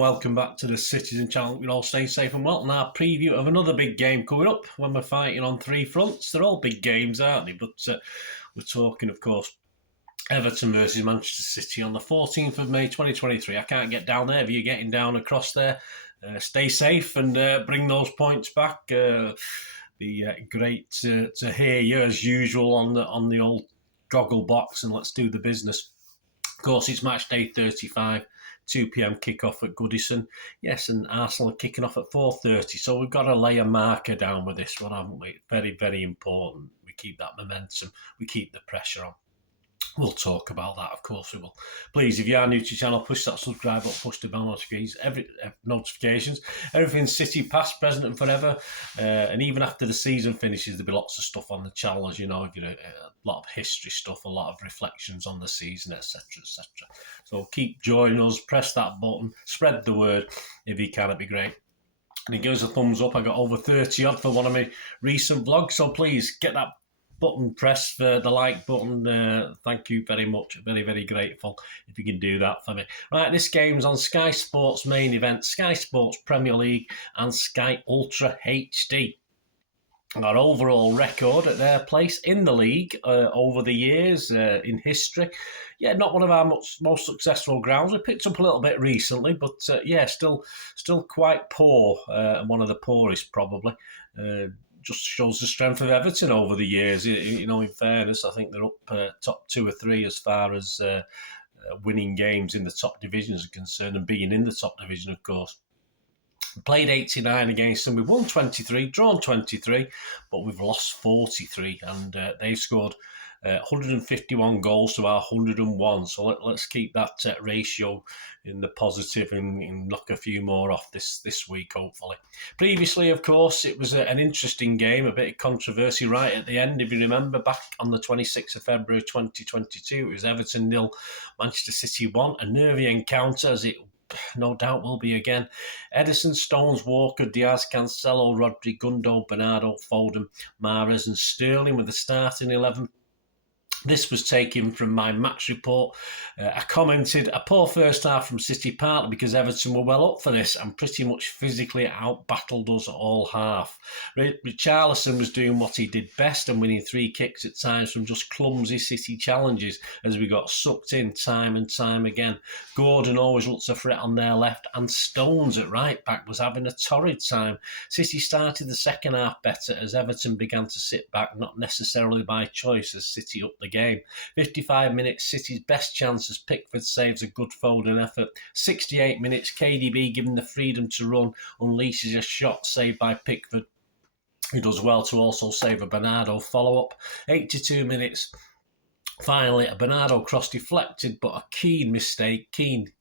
welcome back to the Citizen channel. You're all staying safe and well. And our preview of another big game coming up when we're fighting on three fronts. They're all big games, aren't they? But we're talking, of course, Everton versus Manchester City on the 14th of May 2023. I can't get down there. If you're getting down across there, stay safe and bring those points back. Be great to hear you as usual on the old goggle box, and let's do the business. Of course, it's match day 35. 2 p.m. kick-off at Goodison. Yes, and Arsenal are kicking off at 4:30. So we've got to lay a marker down with this one, haven't we? Very, very important. We keep that momentum. We keep the pressure on. We'll talk about that, of course we will. Please, if you are new to the channel, push that subscribe button, push the bell notifications. Everything City, past, present and forever. And even after the season finishes, there'll be lots of stuff on the channel, as you know, a lot of history stuff, a lot of reflections on the season, etc., etc. So keep joining us, press that button, spread the word if you can, it'd be great. And it gives a thumbs up. I got over 30 odd for one of my recent vlogs, so please get that button press for the like button. Thank you very much. Very, very grateful if you can do that for me. Right, this game's on Sky Sports main event, Sky Sports Premier League and Sky Ultra HD. Our overall record at their place in the league over the years in history. Yeah, not one of our most successful grounds. We picked up a little bit recently, but still quite poor, and one of the poorest probably. Just shows the strength of Everton over the years. In fairness, I think they're up top 2 or 3 as far as winning games in the top divisions are concerned, and being in the top division, of course. We played 89 against them. We've won 23, drawn 23, but we've lost 43, and they've scored 151 goals to our 101. So let's keep that ratio in the positive and knock a few more off this week, hopefully. Previously, of course, it was an interesting game, a bit of controversy right at the end. If you remember, back on the 26th of February 2022, it was Everton 0, Manchester City 1. A nervy encounter, as it no doubt will be again. Edison, Stones, Walker, Diaz, Cancelo, Rodri, Gundo, Bernardo, Foden, Mahrez and Sterling with the starting 11. This was taken from my match report. I commented, a poor first half from City, partly because Everton were well up for this and pretty much physically out-battled us all half. Richarlison was doing what he did best and winning 3 kicks at times from just clumsy City challenges as we got sucked in time and time again. Gordon always looked a threat on their left, and Stones at right back was having a torrid time. City started the second half better as Everton began to sit back, not necessarily by choice, as City upped the game. 55 minutes, City's best chance as Pickford saves a good Foden effort. 68 minutes, KDB given the freedom to run, unleashes a shot saved by Pickford, who does well to also save a Bernardo follow-up. 82 minutes, finally a Bernardo cross deflected, but a Keane mistake, Keane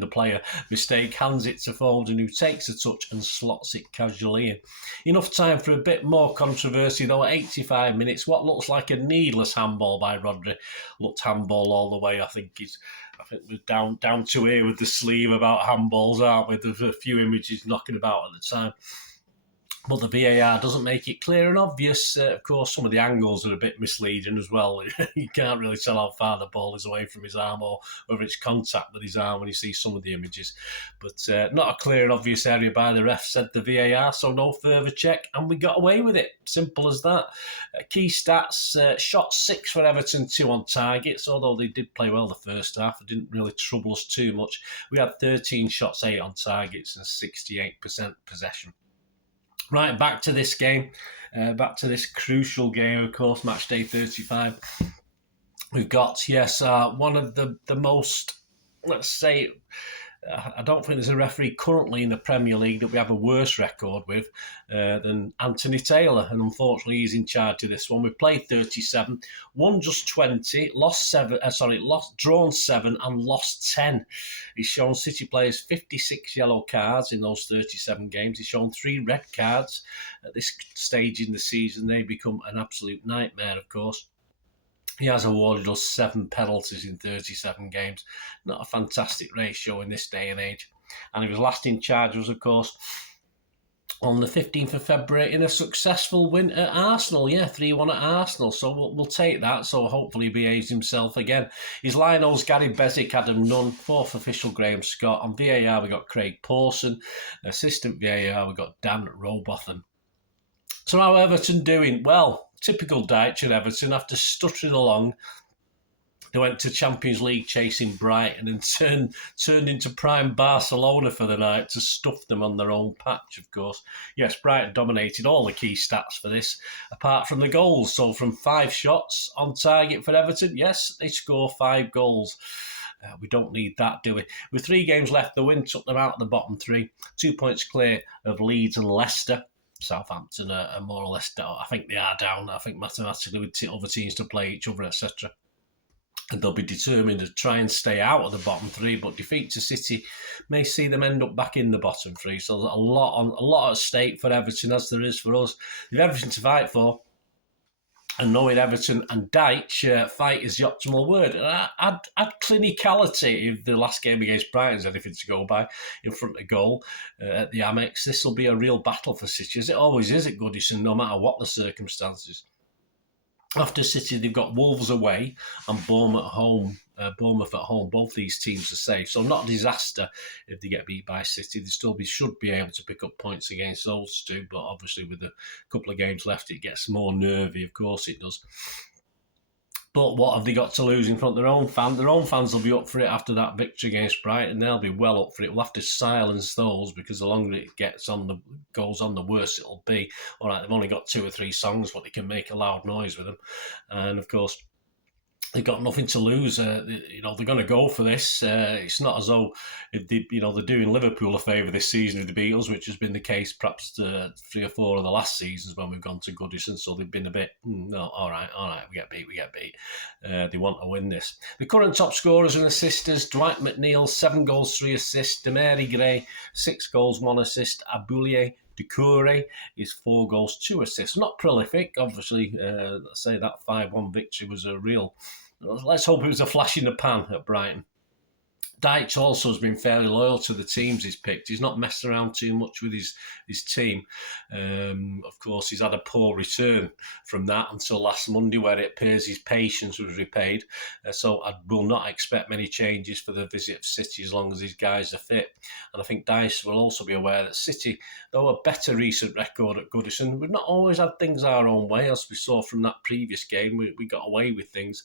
the player mistake, hands it to Foden, who takes a touch and slots it casually in. Enough time for a bit more controversy though. At 85 minutes, what looks like a needless handball by Rodri looked handball all the way. I think we're down to here with the sleeve about handballs, aren't we? There's a few images knocking about at the time. But the VAR doesn't make it clear and obvious. Of course, some of the angles are a bit misleading as well. You can't really tell how far the ball is away from his arm or whether it's contact with his arm when you see some of the images. But not a clear and obvious area by the ref, said the VAR, so no further check, and we got away with it. Simple as that. Key stats, shot 6 for Everton, 2 on targets, although they did play well the first half. It didn't really trouble us too much. We had 13 shots, 8 on targets and 68% possession. Right, back to this game, back to this crucial game, of course, match day 35. We've got, one of the most, let's say, I don't think there's a referee currently in the Premier League that we have a worse record with than Anthony Taylor, and unfortunately he's in charge of this one. We played 37, won just 20, drawn 7 and lost 10. He's shown City players 56 yellow cards in those 37 games. He's shown 3 red cards. At this stage in the season, they become an absolute nightmare, of course. He has awarded us 7 penalties in 37 games. Not a fantastic ratio in this day and age. And he was last in charge was, of course, on the 15th of February in a successful win at Arsenal. Yeah, 3-1 at Arsenal. So we'll take that. So hopefully he behaves himself again. His linos, Gary Bezic, Adam Nunn, fourth official Graham Scott. On VAR, we got Craig Pawson. Assistant VAR, we got Dan Robotham. So how are Everton doing? Well, typical Dyche at Everton. After stuttering along, they went to Champions League chasing Brighton and turned into prime Barcelona for the night to stuff them on their own patch, of course. Yes, Brighton dominated all the key stats for this, apart from the goals. So from 5 shots on target for Everton, yes, they score 5 goals. We don't need that, do we? With 3 games left, the win took them out of the bottom 3. 2 points clear of Leeds and Leicester. Southampton are more or less down. I think they are down. I think mathematically with other teams to play each other, etc. And they'll be determined to try and stay out of the bottom 3, but defeat to City may see them end up back in the bottom 3. So there's a lot at stake for Everton, as there is for us. They've everything to fight for. And knowing Everton and Dyche, fight is the optimal word. And add clinicality if the last game against Brighton's anything to go by in front of goal at the Amex. This will be a real battle for City, as it always is at Goodison, no matter what the circumstances. After City, they've got Wolves away and Bournemouth at home. Both these teams are safe. So not a disaster if they get beat by City. They should be able to pick up points against those two. But obviously with a couple of games left, it gets more nervy. Of course it does. But what have they got to lose in front of their own fans? Their own fans will be up for it after that victory against Brighton. They'll be well up for it. We'll have to silence those because the longer it goes on, the worse it'll be. All right, they've only got 2 or 3 songs, but they can make a loud noise with them. And of course, they've got nothing to lose. They're going to go for this. It's not as though they're doing Liverpool a favour this season with the Beatles, which has been the case perhaps 3 or 4 of the last seasons when we've gone to Goodison. So they've been a bit, no, all right, we get beat. They want to win this. The current top scorers and assisters: Dwight McNeil, 7 goals, 3 assists. Demarai Gray, 6 goals, 1 assist. Aboulier Doucouré is 4 goals, 2 assists. Not prolific, obviously. Let's say that 5-1 victory was a real. Let's hope it was a flash in the pan at Brighton. Dyche also has been fairly loyal to the teams he's picked. He's not messed around too much with his team. Of course, he's had a poor return from that until last Monday, where it appears his patience was repaid. So I will not expect many changes for the visit of City as long as these guys are fit. And I think Dyche will also be aware that City, though a better recent record at Goodison, we've not always had things our own way, as we saw from that previous game. We got away with things.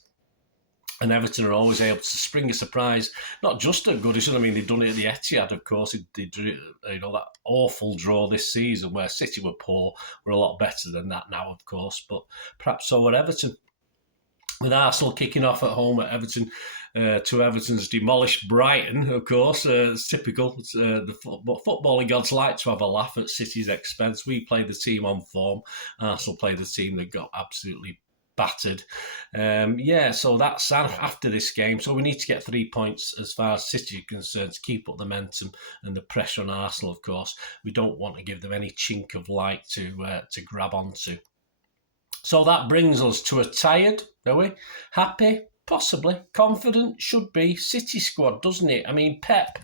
And Everton are always able to spring a surprise, not just at Goodison. I mean, they've done it at the Etihad, of course. They drew, that awful draw this season where City were poor. We're a lot better than that now, of course. But perhaps so at Everton. With Arsenal kicking off at home at Everton, to Everton's demolished Brighton, of course. It's typical. The footballing gods like to have a laugh at City's expense. We play the team on form. Arsenal play the team that got absolutely battered. So that's after this game. So we need to get 3 points as far as City is concerned to keep up the momentum and the pressure on Arsenal, of course. We don't want to give them any chink of light to grab onto. So that brings us to a tired, are we? Happy? Possibly. Confident? Should be. City squad, doesn't it? I mean, Pep,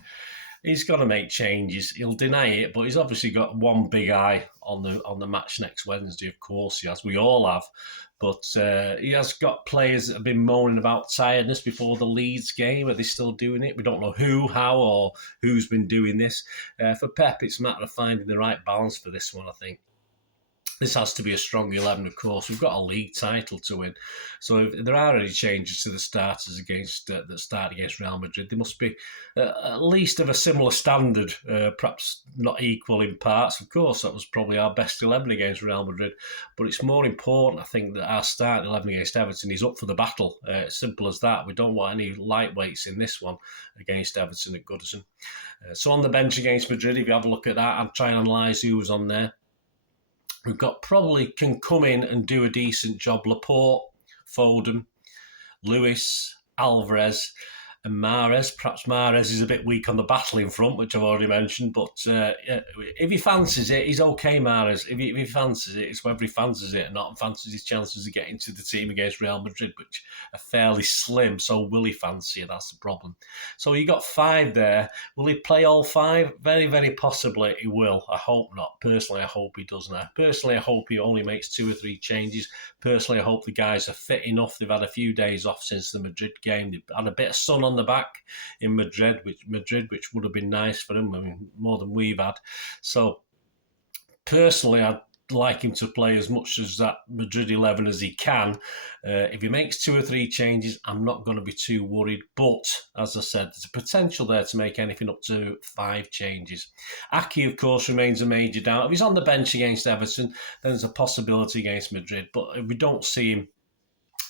he's got to make changes. He'll deny it, but he's obviously got one big eye on the match next Wednesday, of course he has. We all have. But he has got players that have been moaning about tiredness before the Leeds game. Are they still doing it? We don't know who, how, or who's been doing this. For Pep, it's a matter of finding the right balance for this one, I think. This has to be a strong 11, of course. We've got a league title to win. So if there are any changes to the starters that start against Real Madrid, they must be at least of a similar standard, perhaps not equal in parts. Of course, that was probably our best 11 against Real Madrid. But it's more important, I think, that our starting 11 against Everton is up for the battle. Simple as that. We don't want any lightweights in this one against Everton at Goodison. So on the bench against Madrid, if you have a look at that, I'll try and analyse who was on there. We've got probably can come in and do a decent job. Laporte, Foden, Lewis, Alvarez. and Mahrez. Perhaps Mahrez is a bit weak on the battling front, which I've already mentioned. But if he fancies it, he's okay, Mahrez. If he fancies it, it's whether he fancies it or not, and fancies his chances of getting to the team against Real Madrid, which are fairly slim. So will he fancy it? That's the problem. So you got 5 there. Will he play all 5? Very, very possibly he will. I hope not. Personally, I hope he doesn't. Personally, I hope he only makes 2 or 3 changes. Personally, I hope the guys are fit enough. They've had a few days off since the Madrid game. They've had a bit of sun on the back in Madrid, which would have been nice for them. I mean, more than we've had. So personally, I'd like him to play as much as that Madrid 11 as he can. If he makes 2 or 3 changes, I'm not going to be too worried. But, as I said, there's a potential there to make anything up to 5 changes. Aki, of course, remains a major doubt. If he's on the bench against Everton, then there's a possibility against Madrid. But if we don't see him,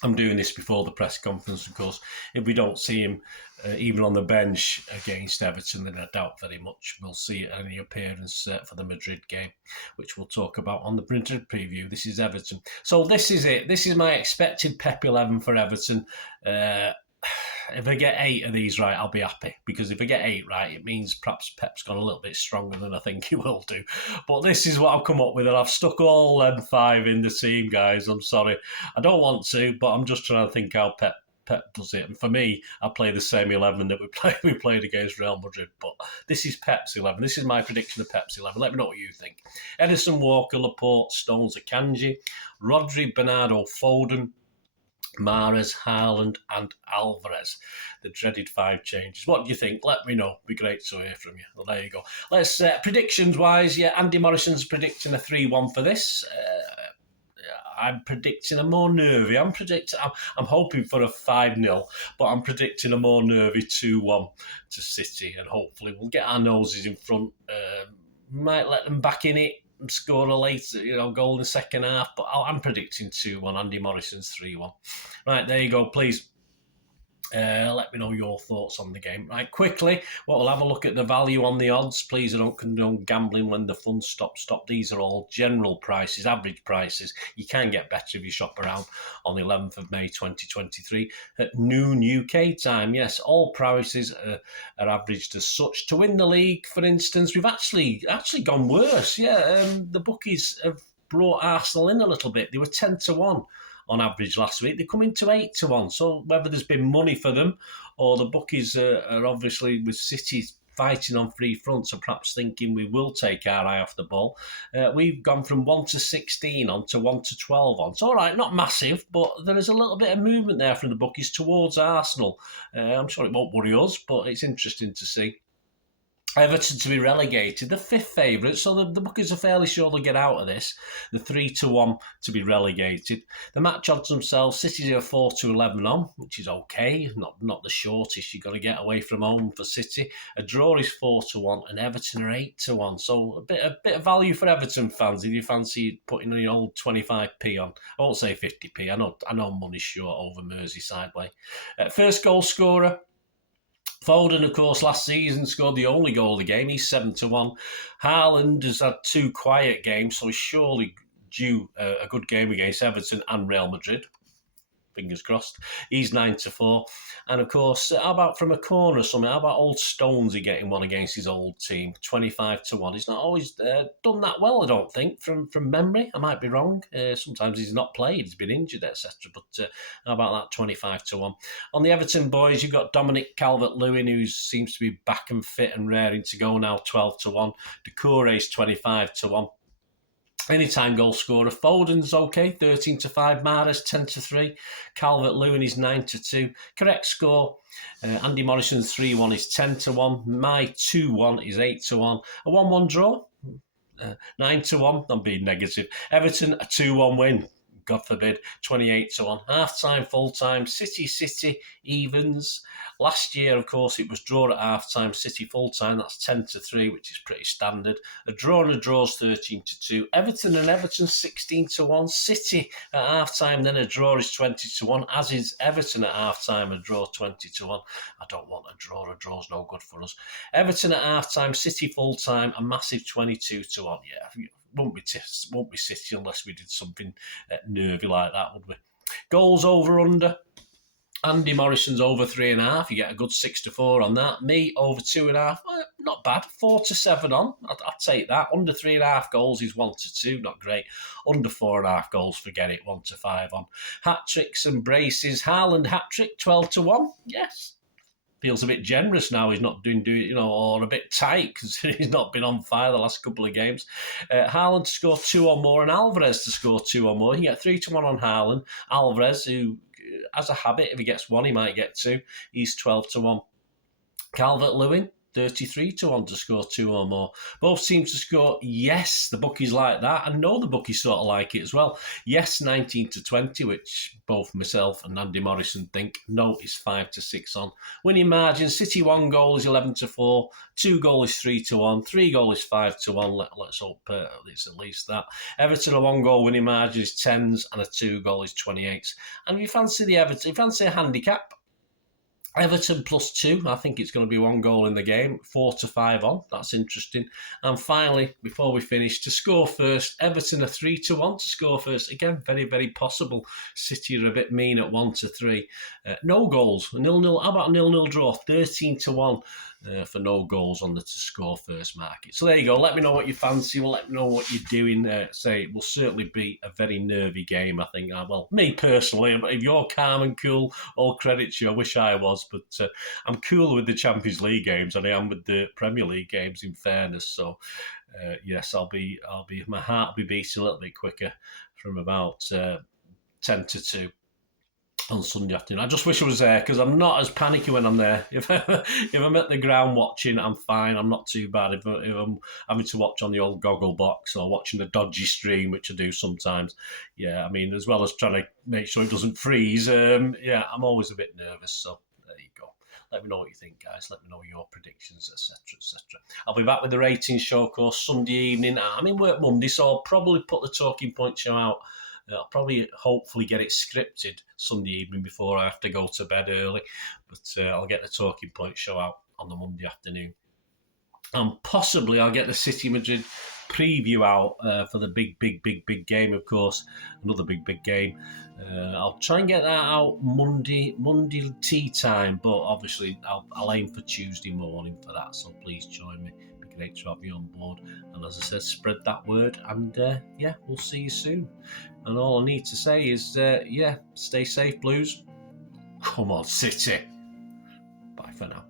I'm doing this before the press conference, of course. If we don't see him even on the bench against Everton, then I doubt very much we'll see any appearance for the Madrid game, which we'll talk about on the Madrid preview. This is Everton. So this is it. This is my expected Pep 11 for Everton. If I get 8 of these right, I'll be happy. Because if I get 8 right, it means perhaps Pep's gone a little bit stronger than I think he will do. But this is what I've come up with, and I've stuck all them 5 in the team, guys. I'm sorry. I don't want to, but I'm just trying to think how Pep does it. And for me, I play the same 11 that we played against Real Madrid. But this is Pep's 11. This is my prediction of Pep's 11. Let me know what you think. Edison, Walker, Laporte, Stones, Akanji, Rodri, Bernardo, Foden, Mahrez, Haaland and Alvarez. The dreaded 5 changes. What do you think? Let me know. It'd be great to hear from you. Well, there you go. Let's, predictions-wise, Andy Morrison's predicting a 3-1 for this. I'm predicting a more nervy. I'm hoping for a 5-0, but I'm predicting a more nervy 2-1 to City, and hopefully we'll get our noses in front. Might let them back in it and score a late, goal in the second half, but I'm predicting 2-1. Andy Morrison's 3-1. Right, there you go. Please let me know your thoughts on the game. Right, quickly, we'll have a look at the value on the odds. Please, I don't condone gambling when the fun stops. These are all general prices, average prices. You can get better if you shop around on the 11th of May 2023 at noon UK time. Yes, all prices are averaged as such. To win the league, for instance, we've actually gone worse. The bookies have brought Arsenal in a little bit. They were 10-1 on average last week. They're coming to 8-1. So whether there's been money for them or the bookies are obviously with City fighting on 3 fronts and perhaps thinking we will take our eye off the ball. We've gone from 1-16 on to 1-12 on. It's all right, not massive, but there is a little bit of movement there from the bookies towards Arsenal. I'm sure it won't worry us, but it's interesting to see. Everton to be relegated, the 5th favourite, so the bookies are fairly sure they'll get out of this. The 3-1 to be relegated. The match odds themselves, City are 4-11 on, which is okay, not the shortest. You've got to get away from home for City. A draw is 4-1, and Everton are 8-1. So a bit of value for Everton fans if you fancy putting your old 25p on. I won't say 50p. I know money's short over Merseyside way. First goal scorer. Foden, of course, last season scored the only goal of the game. He's 7-1. Haaland has had 2 quiet games, so he's surely due a good game against Everton and Real Madrid. Fingers crossed. He's 9-4. And of course, how about from a corner or something? How about old Stonesy getting one against his old team? 25-1. He's not always done that well, I don't think, from memory. I might be wrong. Sometimes he's not played, he's been injured, etc. But how about that 25-1? On the Everton boys, you've got Dominic Calvert-Lewin, who seems to be back and fit and raring to go now, 12-1. Doucouré's 25-1. Anytime goal scorer, Foden's okay, 13-5. Mahrez 10-3. Calvert-Lewin is 9-2. Correct score. Andy Morrison's 3-1 is 10-1. My 2-1 is 8-1. A 1-1 draw, 9-1. I'm being negative. Everton a 2-1 win. God forbid, 28-1. Half-time, full-time, City, evens. Last year, of course, it was draw at half-time, City full-time. That's 10-3, which is pretty standard. A draw and a draw is 13-2. Everton 16-1. City at half-time, then a draw is 20-1, as is Everton at half-time, a draw 20-1. I don't want a draw. A draw's no good for us. Everton at half-time, City full-time, a massive 22-1. Yeah, won't be City unless we did something nervy like that, would we? Goals over under. Andy Morrison's over 3.5. You get a good 6-4 on that. Me over 2.5. Well, not bad. 4-7 on. I'd take that. Under 3.5 goals is 1-2. Not great. Under 4.5 goals, forget it. 1-5 on. Hat tricks and braces. Haaland hat trick 12-1. Yes. Feels a bit generous now. He's not doing or a bit tight because he's not been on fire the last couple of games. Haaland to score 2 or more and Alvarez to score 2 or more. You get 3-1 on Haaland. Alvarez, who has a habit, if he gets 1, he might get 2. He's 12-1. Calvert-Lewin, 33-1 to score 2 or more. Both teams to score, yes, the bookies like that. I know the bookies sort of like it as well. Yes, 19-20, which both myself and Andy Morrison think. No, is 5-6 on. Winning margin, City 1 goal is 11-4, 2 goal is 3-1, 3 goal is 5-1. Let's hope it's at least that. Everton a 1 goal winning margin is 10s and a 2 goal is 28s. And if you fancy the Everton, if you fancy a handicap, Everton +2. I think it's going to be 1 goal in the game. 4-5 on. That's interesting. And finally, before we finish, to score first, Everton are 3-1 to score first. Again, very, very possible. City are a bit mean at 1-3. No goals. 0-0. How about a 0-0 draw? 13-1 for no goals on the to score first market. So there you go. Let me know what you fancy. Well, let me know what you're doing. It will certainly be a very nervy game, I think. Well, me personally, if you're calm and cool, all credit to you. I wish I was, but I'm cooler with the Champions League games than I am with the Premier League games, in fairness. So, yes, my heart will be beating a little bit quicker from about 10-2 on Sunday afternoon. I just wish I was there because I'm not as panicky when I'm there. If I'm at the ground watching, I'm fine. I'm not too bad. If I'm having to watch on the old goggle box or watching a dodgy stream, which I do sometimes, yeah, I mean, as well as trying to make sure it doesn't freeze, yeah, I'm always a bit nervous. So there you go. Let me know what you think, guys. Let me know your predictions, etc., etc. I'll be back with the ratings show, of course, Sunday evening. I'm in work Monday, so I'll probably put the talking point show out. I'll probably, hopefully, get it scripted Sunday evening before I have to go to bed early. But I'll get the talking point show out on the Monday afternoon. And possibly I'll get the City Madrid preview out for the big game, of course. Another big game. I'll try and get that out Monday tea time, but obviously I'll aim for Tuesday morning for that. So please join me. It'd be great to have you on board. And as I said, spread that word. And yeah, we'll see you soon. And all I need to say is, yeah, stay safe, Blues. Come on, City. Bye for now.